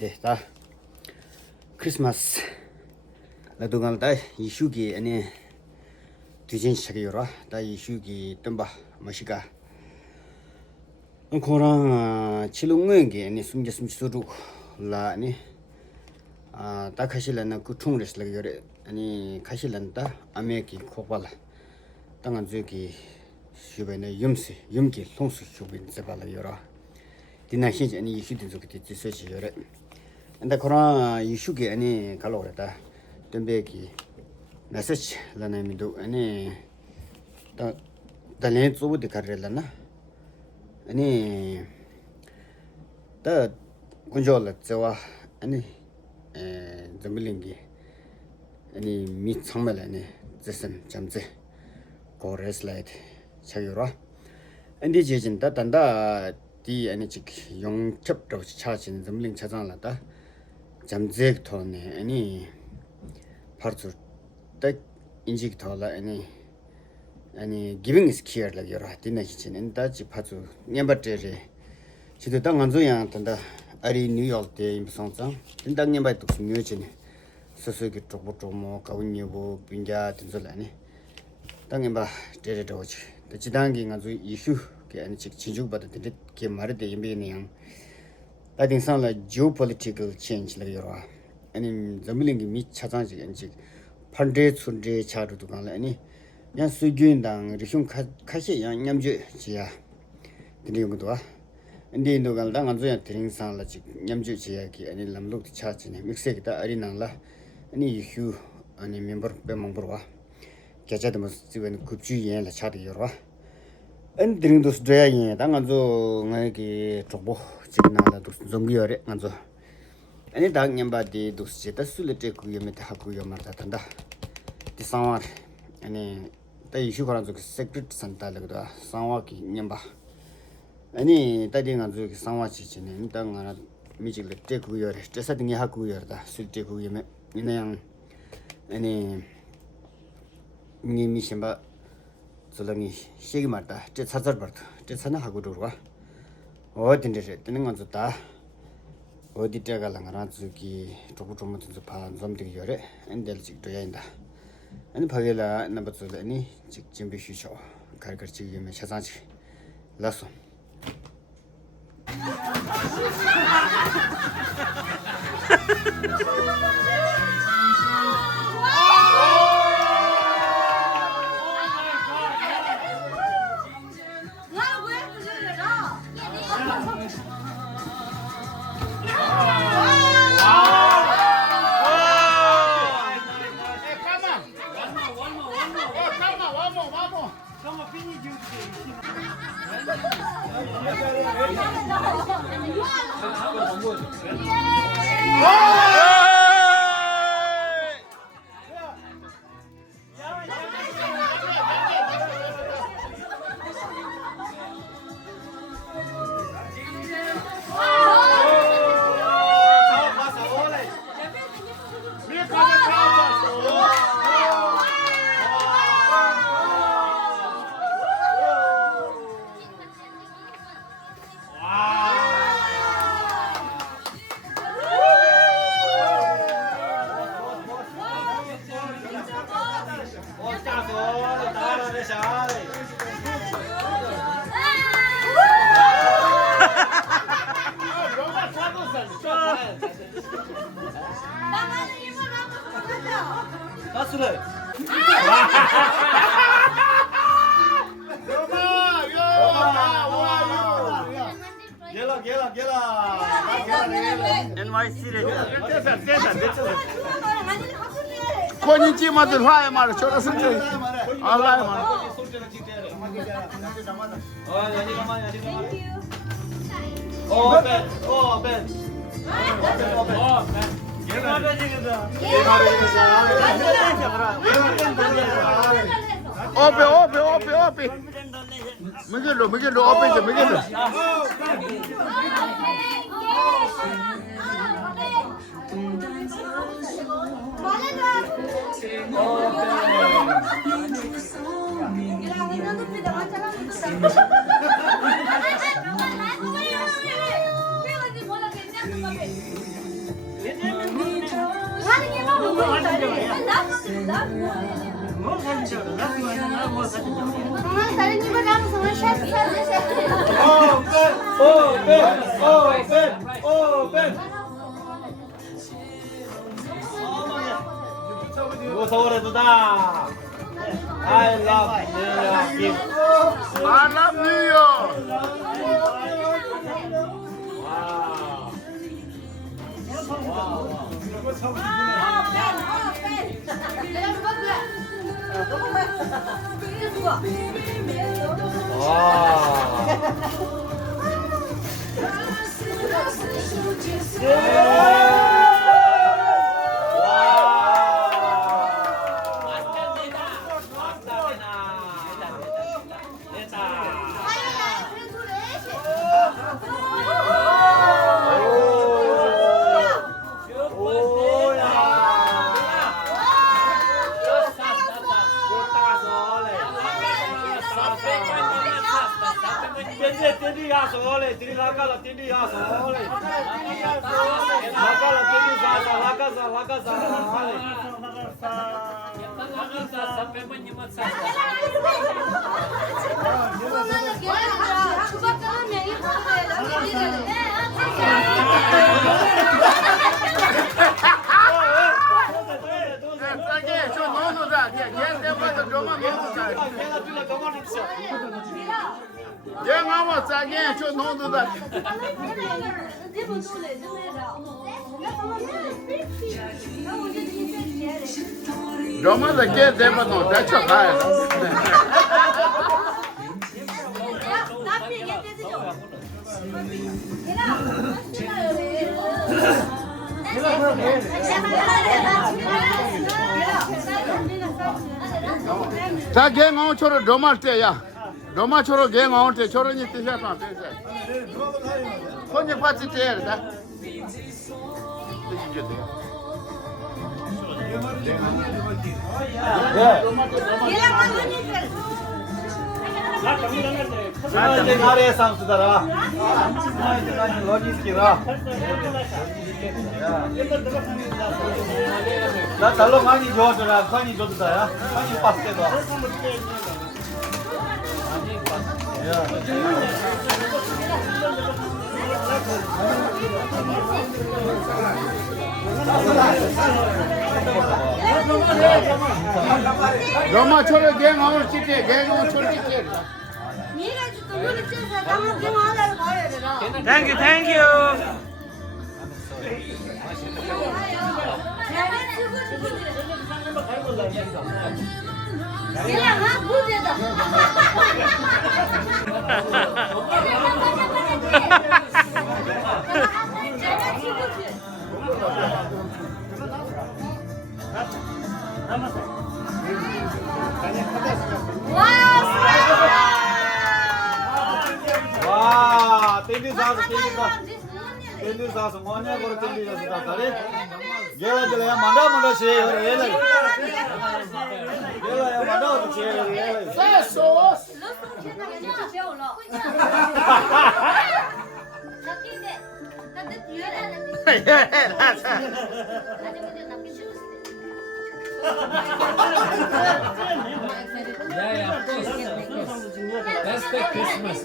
네, 다 크리스마스 나도간다 이슈기 아니 뒤진 시작이요라 다 이슈기 뜸바 마시가 코랑 칠ungenge 아니 숨지숨수루 라니 다 카실라나 구퉁레스 라기요레 아니 카실란다 아메기 코발 당한 저기 슈베네 юм기 통수 슈빈 제발이요라 디나히지 아니 이슈든 저기 지서지요레 근데 그런 이슈기 아니 갈로레다 덤베기 메시지 라나미도 아니 다 달래 쪼부디 카르라나 아니 다 군조라 저와 아니 점블링기 아니 미 참말라니 제선 잠제 고레슬라이트 차유라 안디 제진다 단다 디 아니 직 용첩도 차진 점블링 차장라다 잠제 토네 아니 파르투 딱 인직 토라 아니 giving is care like your hatina kitchen and that's pazu nyambatere 지도 땅 안조야 단다 아리 뉴욕 때 임성장 된당 nyamba 또 뉴욕이네 소소기 쪽부터 가운이고 빈자 된절라니 땅에 데레도지 지단기 안조 이슈 게 아니 직 진주받아 된데 게 말데 임베니양 다딩상라 geopolitical change like your 아니 점링기 미 차장지 안지 판데 춘데 차르도 간라 아니 야 수균당 리흉 카시 양냠주 지야 드리용도 와 근데 인도갈당 안조야 드링상라 지 냠주 지야기 아니 람록 차지네 믹세기다 아리낭라 아니 휴 아니 멤버 베몽버와 개자도 지wen 급주예라 차디요라 안 드링도 스드야예 당안조 나기 쪽보 지나라도 좀기요레 안조 아니 당냠바디 도스제다 술레테 구요메타 하구요 마르다단다 디상와 아니 다 이슈가란 저 세크리트 산타르도 상와기 냠바 아니 다딩한 저 상와치 지네 일단 하나 미직레 테구요레 테사딩이 하구요다 술테 구요메 이나양 아니 미미심바 저랑이 시기 말다 제 찾아버다 제 사나 하고 들어와 어딘데 되는 건 좋다 어디 때가랑아 저기 조금 파 좀들이 요래 엔델직 도야인다 아니 파겔라 넘버 2 아니 직진비 쉬셔 갈거지 유면 차상지 라소 코니지 마들 화에 말을 저러는데 알라에 말. 오페. 미길로 오페 미길로. 사진 찍어가면서 샷 무서워라도다. I love New York. I love New York. Roma da ke deba no da çok hayır. 자 갱어처럼 로말 때야. 로마처럼 갱어 때 저런이 뜻이야. 손이 파티 때야. 이제 나라에 상수다라. 로지스키라. 나 달로 많이 좋아져라. 많이 좋다야. 많이 빠스게도. 로마처럼 갱어를 찍게 갱어처럼 찍게. Thank you. 와, 땡기 사서 뭐냐 그러 땡기 사서 가래. 얘라들야 만다 시. 얘라야 만다 시. That's the Christmas.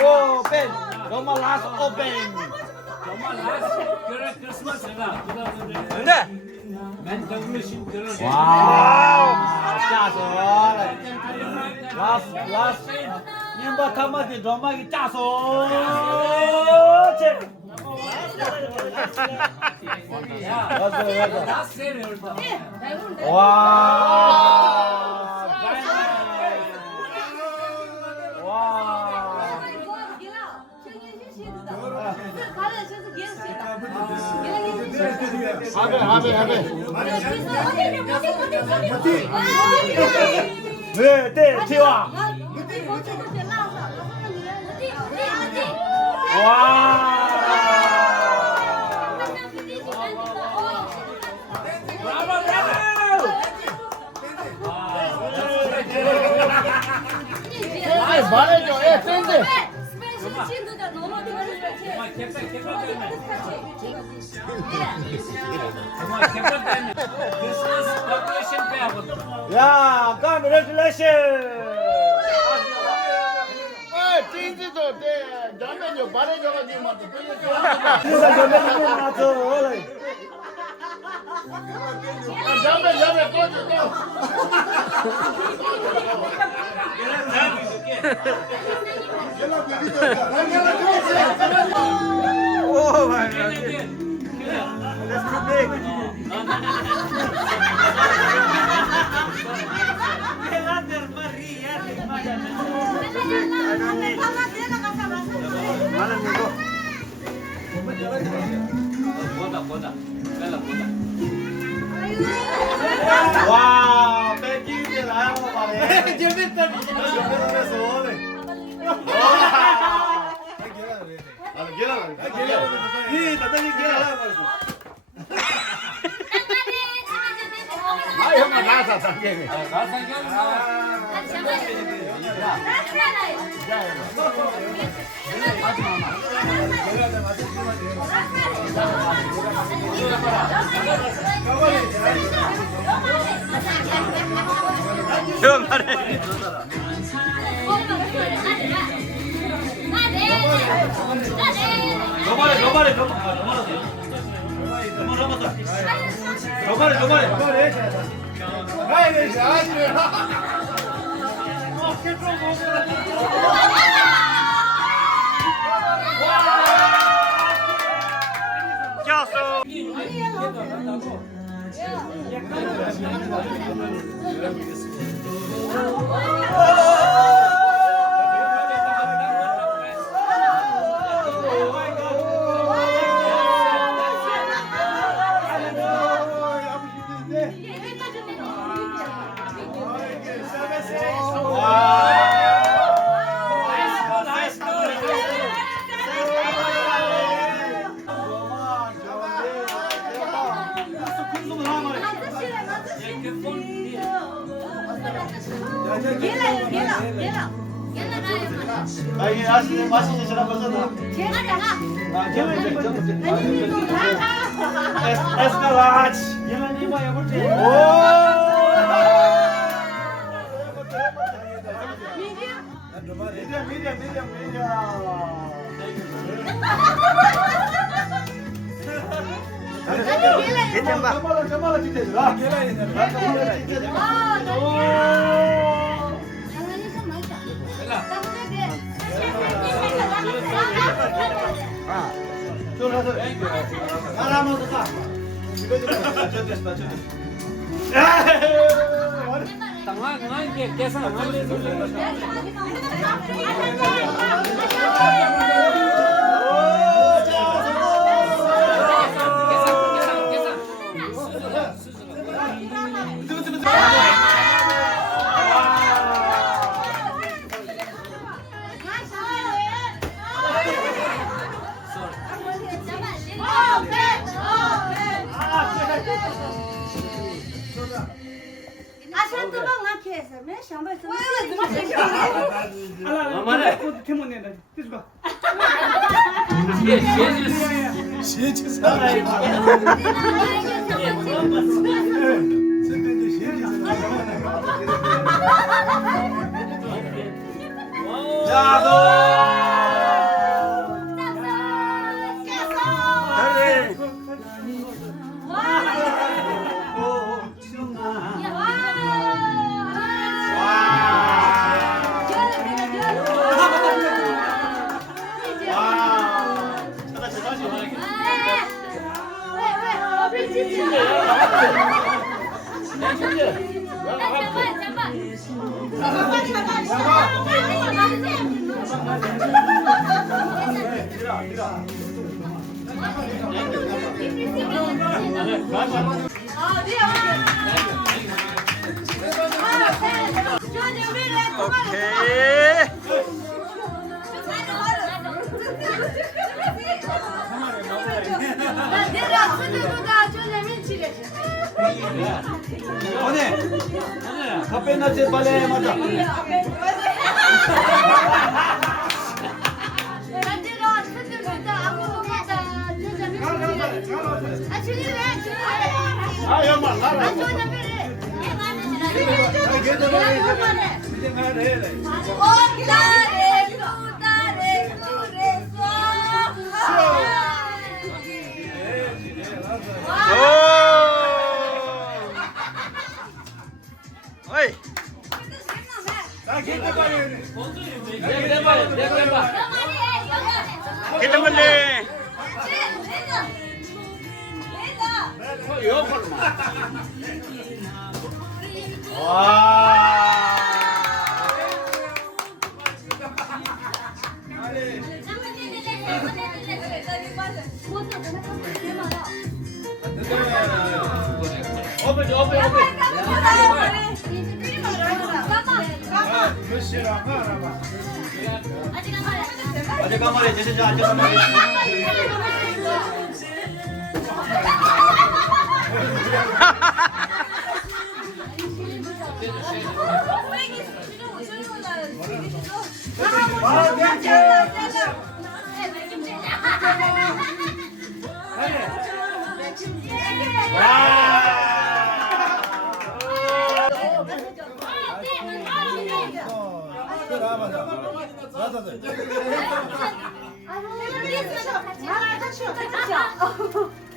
Open. Roma last open. 와우, 짜서. 라스. 님바 카마디 로마기 짜서. 네, 티와. 와. 말해줘. 땡지. 스페셜 친구가 너무 좋아해. Christmas decoration पे आप 야, congratulations. 땡지도 자매죠. 말해줘가지고 막 진짜 전매는 나도 올해. 자매 꺼져. Oh my God. That's too big. Wow, thank you. 재밌다. 형아 나사 상경이. 맛있는 사람 봤잖아. 에스카라치. 얘는 이거 해볼지. 오늘 카페 나체 발레 맞아. 아 여마 나라 어이 기름 건데 아직 한 마리 제시자 아직 한 마리.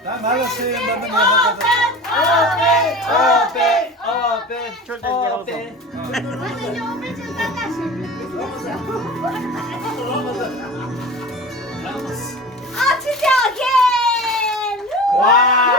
나 말랐어요. 아 진짜 오케이. 와우.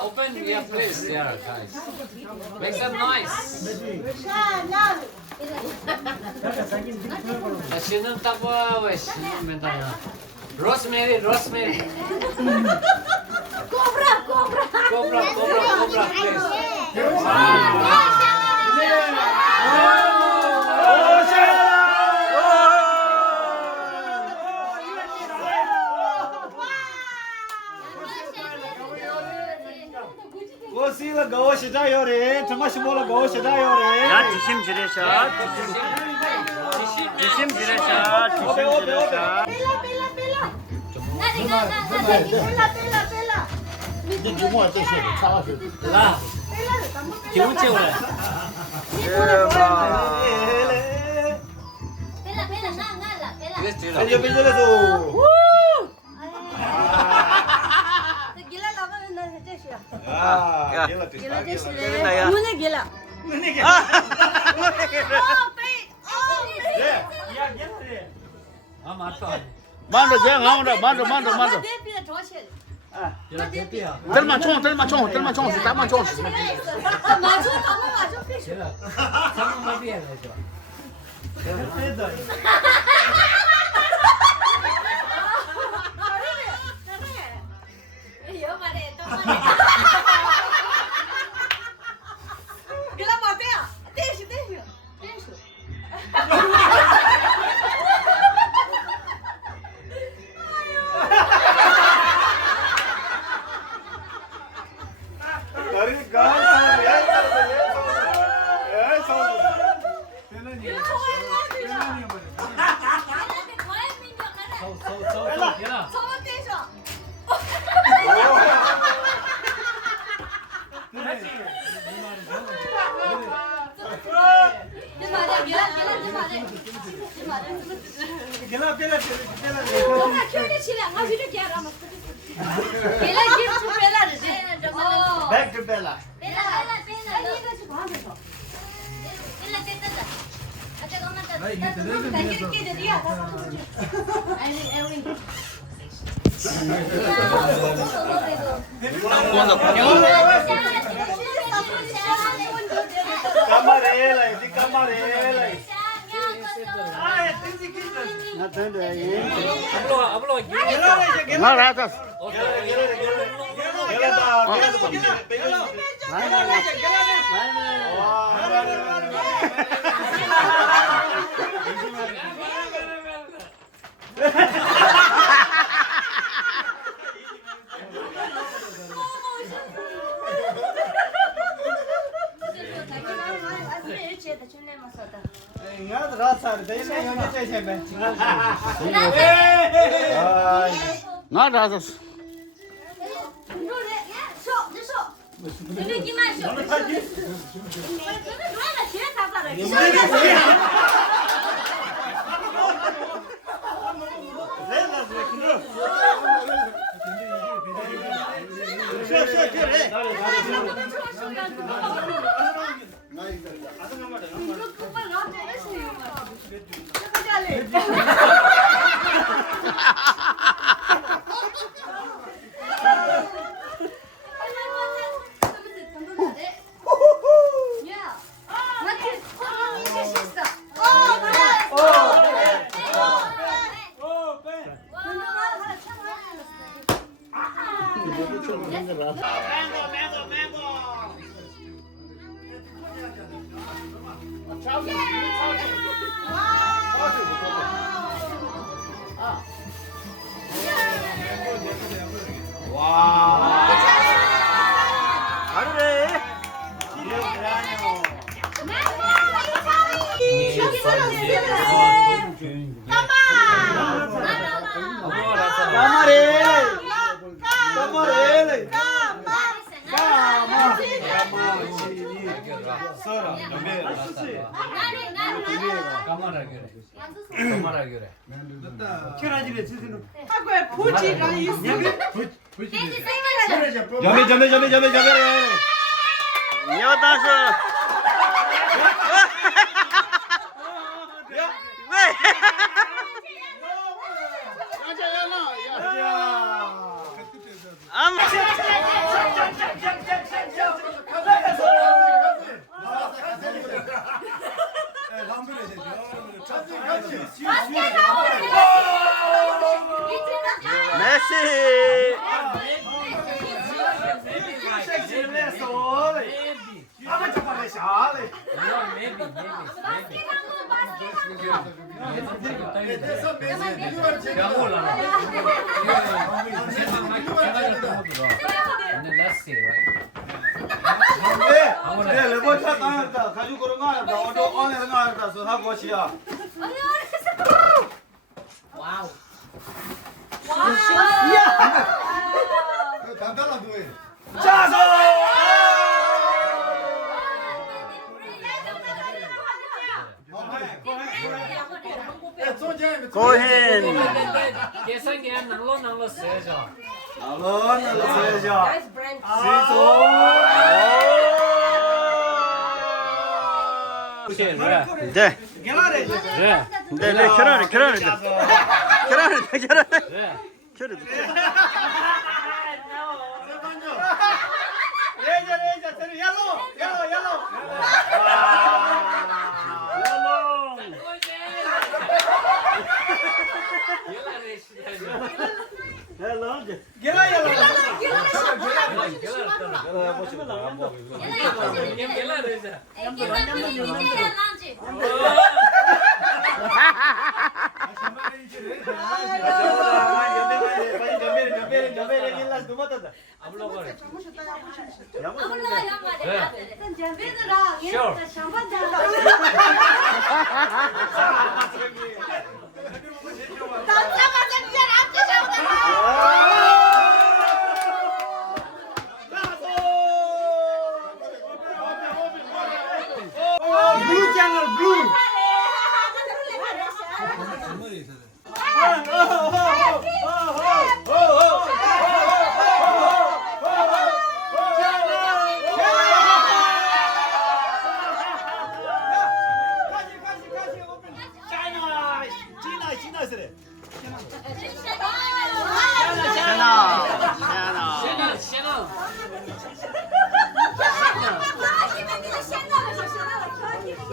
Open, yeah, please, yeah, guys. Make some noise. Sinun tapo, sinun mentana. Rosemary, Rosemary. Cobra, cobra. Cobra, cobra, cobra, please. Osila go shidayore, Tomashimola go shidayore. 야 지심 지레샷 지심 지레샷 지심 지레샷 나리 나 벨라 이제 주모할 때 시에 차와서. 라. 기분 채우래. 대박 벨라 나라 벨라 Bello bello gila lama na jeshi Ah, gila gila jeshi 재밌다, 야. 문에 gila 아 맞다. 만도 갱 아운다. 만도. 대피에 조실 야 대피야. 들만 총. 잠만 총. 맞아 피시 제가 상황 비해 가지고. yo mare to mare gila mate deixa Dari gal 야. 서버 deixa Gila Gila give to Bella Back to Bella. Camarela, di camarela. 아블로 나라다. 나라다. Jame. 여다섯 Let's see, right? 거차 땅에다 가지고 그런 거 알다. 어디 안에서 거 알다. 서나 거치야. 와우. 단단한 두에. 짜서 고hen 계산기 날로 세죠. 알론 세자. Nice brand. 오케이, 이제 네. 네 결혼해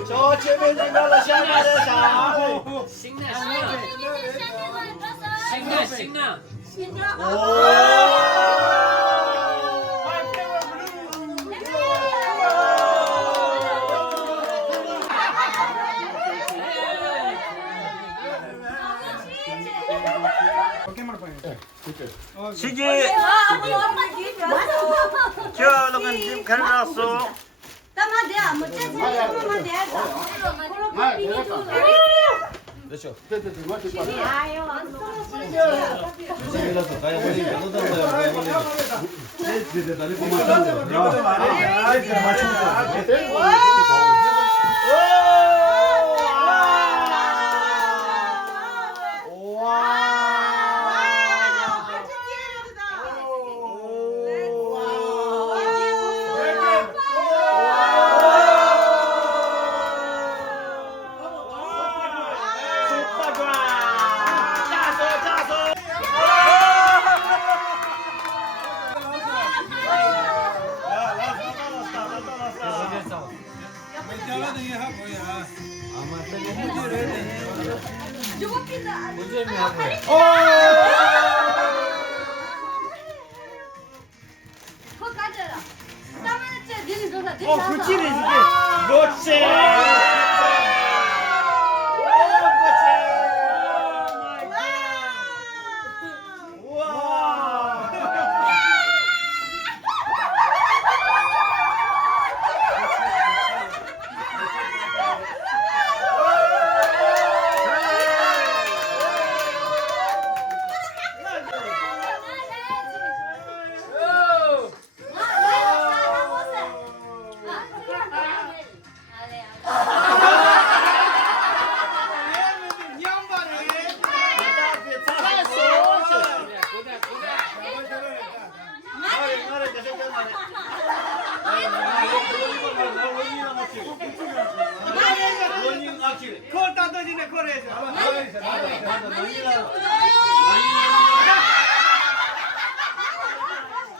저 재배지 말라 샤나래다. 신나. 시기 결혼은 지금 갈라서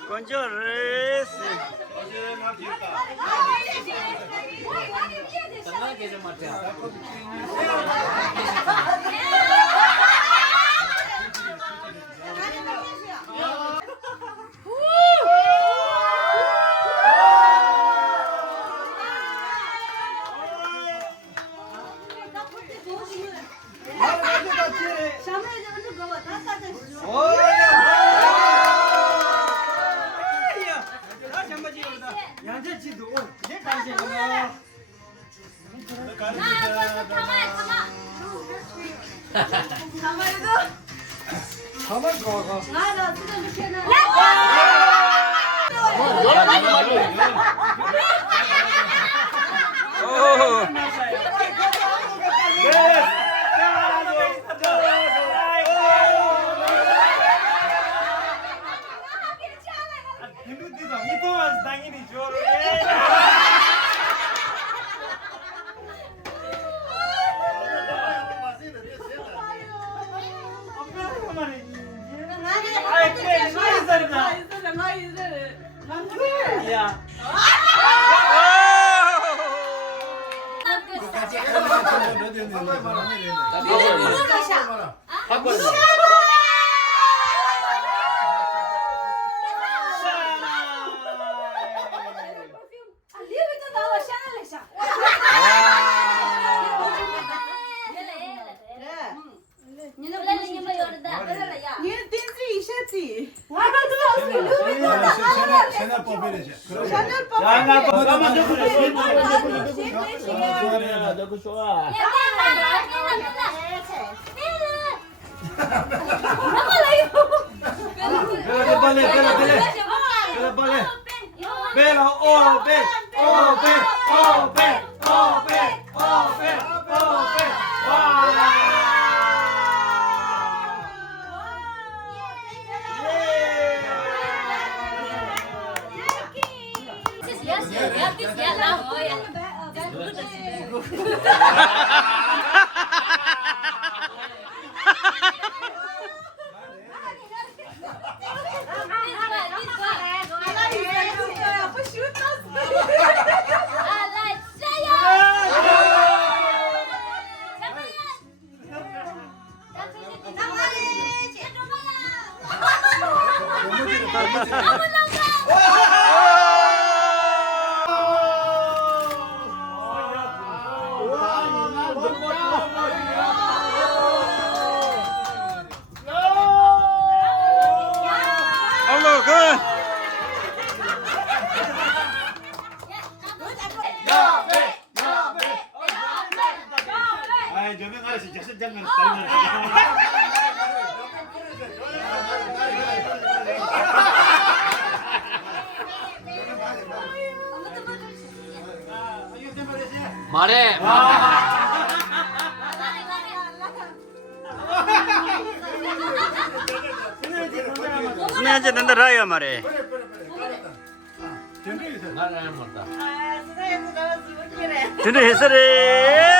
건조레스 야, 말해. 순이한테 난다라야 말해. 말해 못다. 드는 해설에.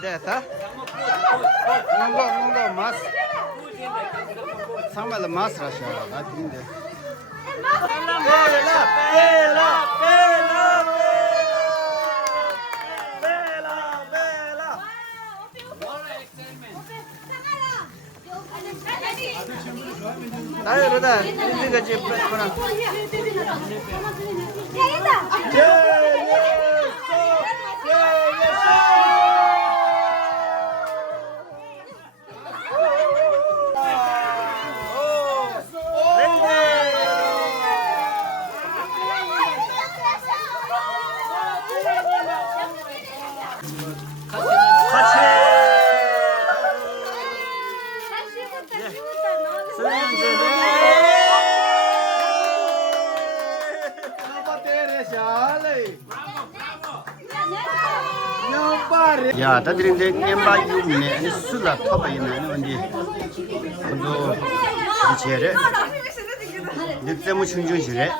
됐다. 뭔가 마스. 상발의 마스라셔. 나 드린데. 나요 그러다 인생가 지 프레스나. 야, 다들인데 냠바 유네 아니 술라 터바이네 아니 그도 이제래 늑대무 충전실에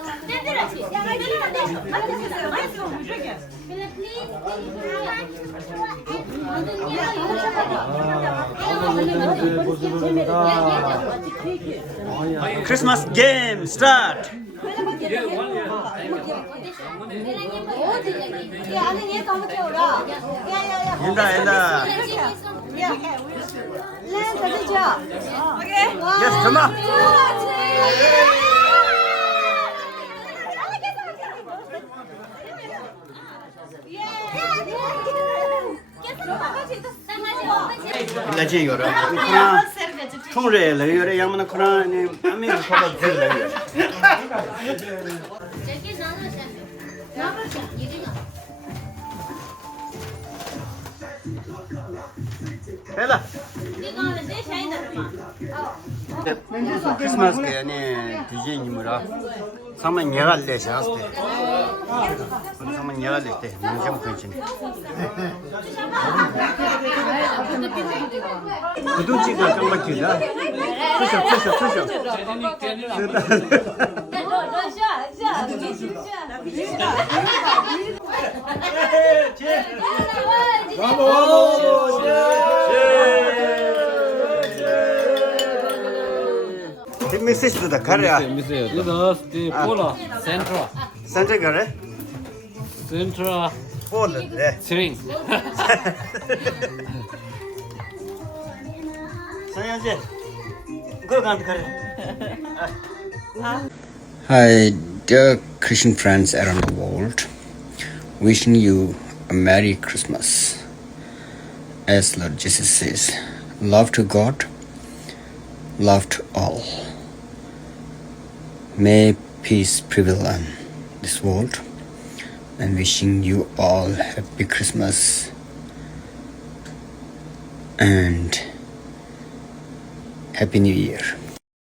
크리스마스 게임 스타트. 인다 Yes, come on. Laje yoro. Kona thongre la yore yamna kona ne ame ko ba dhil la yore. Hela. Christmas ke ne DJ nimura. Sama nyagal le shaste. Sama nyagal le te. Munjam khanchin. Kuduchi ka kambachi da. Tusha. The message to the car. Polo. Central. Santa car. Central. Polo. Swing. Sayaje. Go count car. Hi, dear Christian friends around the world. Wishing you a Merry Christmas. As Lord Jesus says, love to God, love to all. May peace prevail on this world. And wishing you all happy Christmas and Happy New Year.